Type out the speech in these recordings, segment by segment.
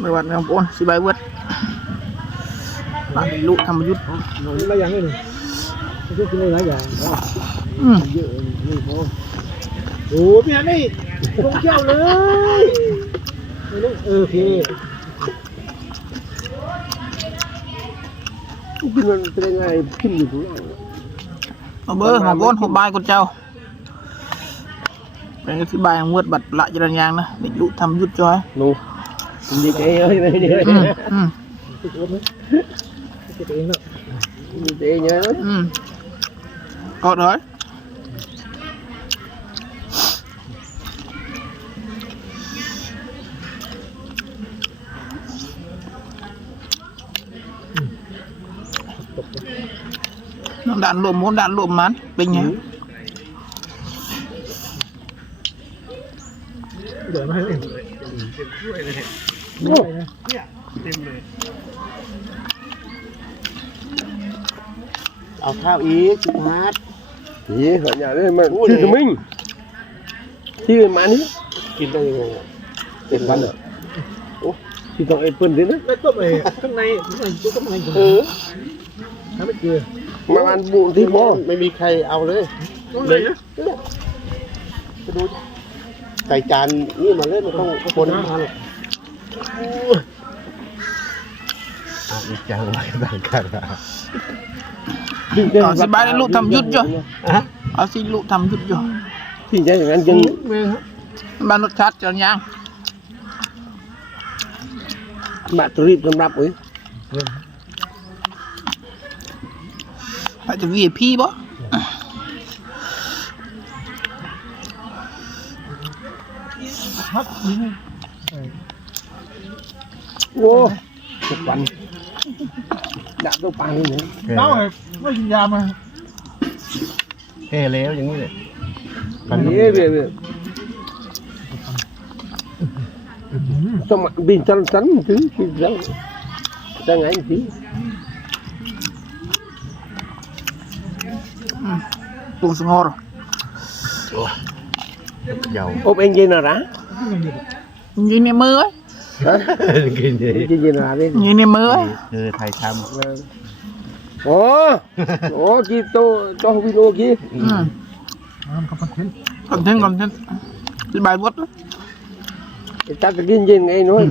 ไม่วัดไม่ต้องโอนสิบใบเวิร์ดปากลุธรรมยุทธ์หนูหลายอย่างเลยนี่ไม่ใช่กินได้หลายอย่างอืมเยอะนี่พอโอ้พี่ฮันนี่ลงเที่ยวเลยไม่รู้เออโอเคกินมันเป็นยังไงกินอยู่ข้างล่างเอาเบอร์ของโอนหกใบกดเจ้าเป็นสิบใบของเวิร์ดบัตรละจรัญยางนะเด็กลุธรรมยุทธ์จอยห Hindi kayo. Hindi kayo. Hindi kayo niya. Cọt rồi. đạn lộm, muốn đạn lộm mán bình nhé Hãy subscribe เนาะมันเจ๊เงี้ยอืมกดเลยน้ำด่านรวมม้วนด่านรวมมันเป็นไงเดี๋ยวมาให้เองโอ้เอาข้าวอีกสุภาพยขนาดนี้มันที่จะมิ่งที่มานี่กินได้ยังไงเป็นวันเหรอโอ้ที่ต้องเอ็ดเปิ้ลดินะไม่ต้มเลยข้างในข้างในก็ต้มในเออถ้าไม่เจอมาวันบุที่พ่อไม่มีใครเอาเลย ต้องเลยนะไปดูใส่จานนี่มาเลยมันต้องคนทาน Chào mày bạn cả Ở xin ba đến lụ thầm dứt chưa Ở xin lụ thầm dứt chưa Thì chắc là ăn chân Ba nước cho nhang Bạn tôi rịp trong ấy. Bạn tôi VIP bó Hát โอ้ทุกวันดับตัวปังนี่ เล่าไงว่ากินยามา แค่แล้วอย่างนี้เลย อันนี้เรื่อยๆสมัยบินสั้นสั้นถึงที่แล้วจะไงสิ ปรุงสงอร เยาว อบเองกินอะไร ยืนในมือไว้ ฮะ กินดี กินกินอะไรนี่ ยืนในมือ gini gini hari ini mưa thầy xong ừ. ủa? Ủa kia tôi cho video kia còn thêm còn thêm. Cái bài bút ta cái gin gin nghe nói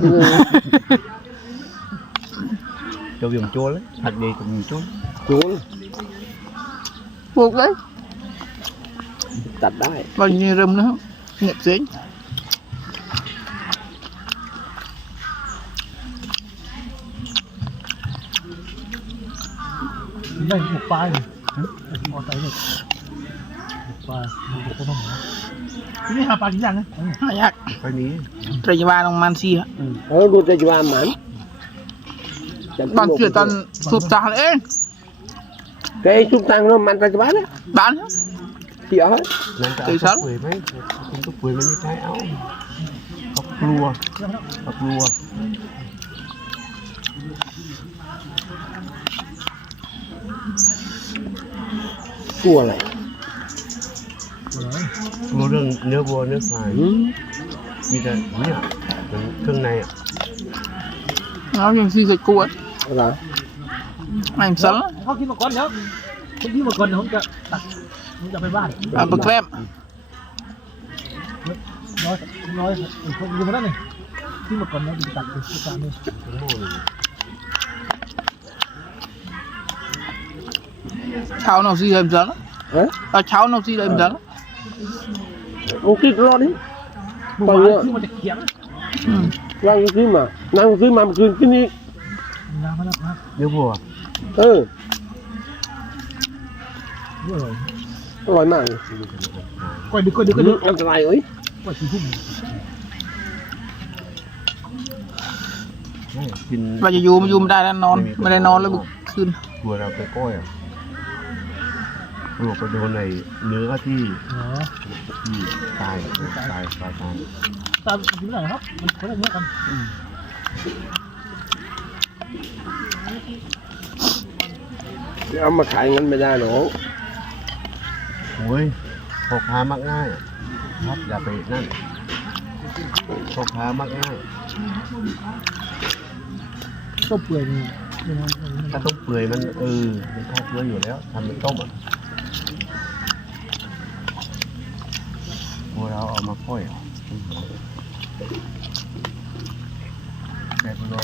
cho dùng chua đấy thật gì cũng dùng chua. Chua. Buộc đấy. Tạch đấy bao nhiêu rơm nữa? Nghiệp dính ได้บางทีเริ่มนะครับเงียบเสียงได้หมกปลาเลยพอใจเลยหมกปลาหมกปลาหมกที่นี่หาปลากี่อย่างนะหายากไปนี้ตรยวาลงมันซีฮะ ở đua tay cho anh mảnh บางเชื่อตอนสูบตาเลยเอง cái chúng ta nó mạnh tay cho bán á บ้านฮะ thì ở นั่นจะตีเอาซ้ข้าวเปลือยไหมคุณก็เปลือยมันไม่ใช่เอาเขากลัวเขา กลัว cua này กลัวเรื่องเนื้อวัวเนื้อควาย ừ. มีแต่เนี่ยมันเครื่องในอะเอาอย่างซีใส่กล้วย rồi ไม่สันละเขากินมาก่อนแล้วเขากินมาก่อนผมจะตัดผมจะไปบ้านเอาไปแคลมน้อยน้อยผมอยู่มาแล้วนี่กินมาก่อนแล้วจะตัดไปที่การนี่ทั้งหมดเลยเช้าเราซีเลยสันละ hả เอาเ6 nafsi dalam sana. Eh? 6 nafsi dalam sana. Mungkin lo nih. Kalau Nang sih mah, nang sih mah mungkin sini. Dia buat. Eh. อร่อยมากก้อยดึกก้อยดึกก้อยดึกอันตรายเอ้ยก้อยสีทุ่มว่าจะยูมยูมได้แล้วนอน ไม่ได้นอนแล้วคืนกลัวเราไปก้อยอะ กลัวไปโดนในเนื้อที่อ๋อที่ตายตายตายตายตายตามกินอะไรครับ มันคนละเนื้อกัน ông mà khai ngân bây giờ nó โอ้ยพกพามักง่าย ครับอย่าไปนั่นพ่อค้ามากง่ายก็เปื่อยนี่นี่นะมันถ้าต้องเปื่อยมันเออมันฆ่าเชื้ออยู่แล้วทำเป็นต้มอะ พอเราเอามาค่อยอะแต่พอเรา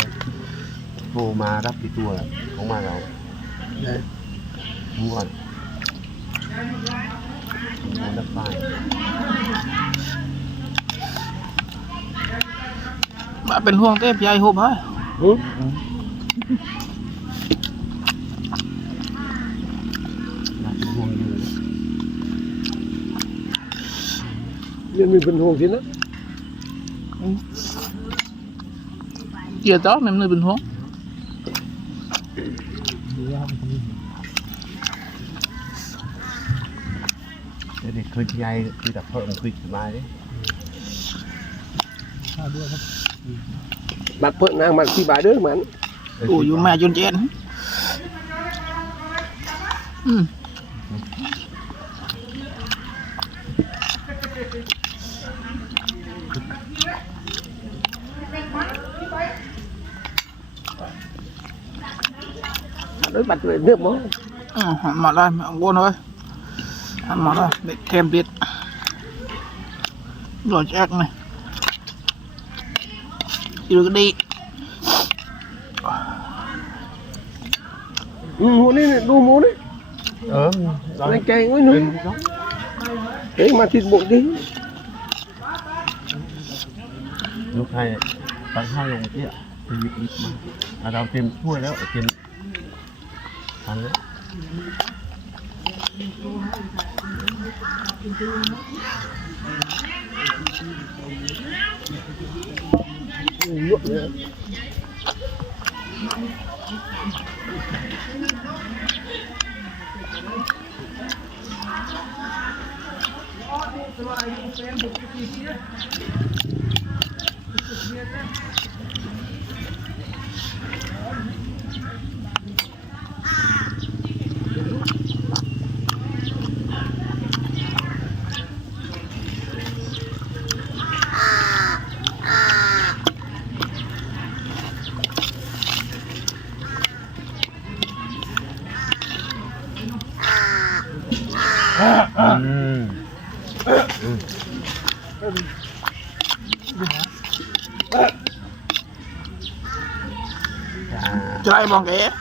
โทรมารับกี่ตัวของมาเรารู้ก่อนมารับป้ายมาเป็นห่วงเต้พี่ใหญ่โหบให้ nên mình bình thường thế đó. Giờ đó mình nuôi bình thường. Để để khơi ngay đi tập hợp là khơi mai đấy. Bạn phượng nàng bạn khi bài đứa mà. Ủi dù mà chôn chén ừ. ừ. đối mặt với nước bố. Ừ, mà đây mà buồn thôi. À, mà đây bị thêm biết. Rồi chắc này. Chỉ được đi. Ừ, muốn đi đu muốn đấy ờ anh cay với nữa đấy mà thịt bụng đi. Lúc hai tặng hai đồng kia. Thì việc อมันโอ้อยู่แม่จนเจนอืม đối bạch về nước món อืมมาได้วนเลยมาได้เด็กเทมเด็ดหลอดแจ๊กเยอะเออเรา lấy cây với เลยตั้งห้าลงเตี้ยเป็นวิกฤตมาอะเราเต็มถ้วย Try mong kaya.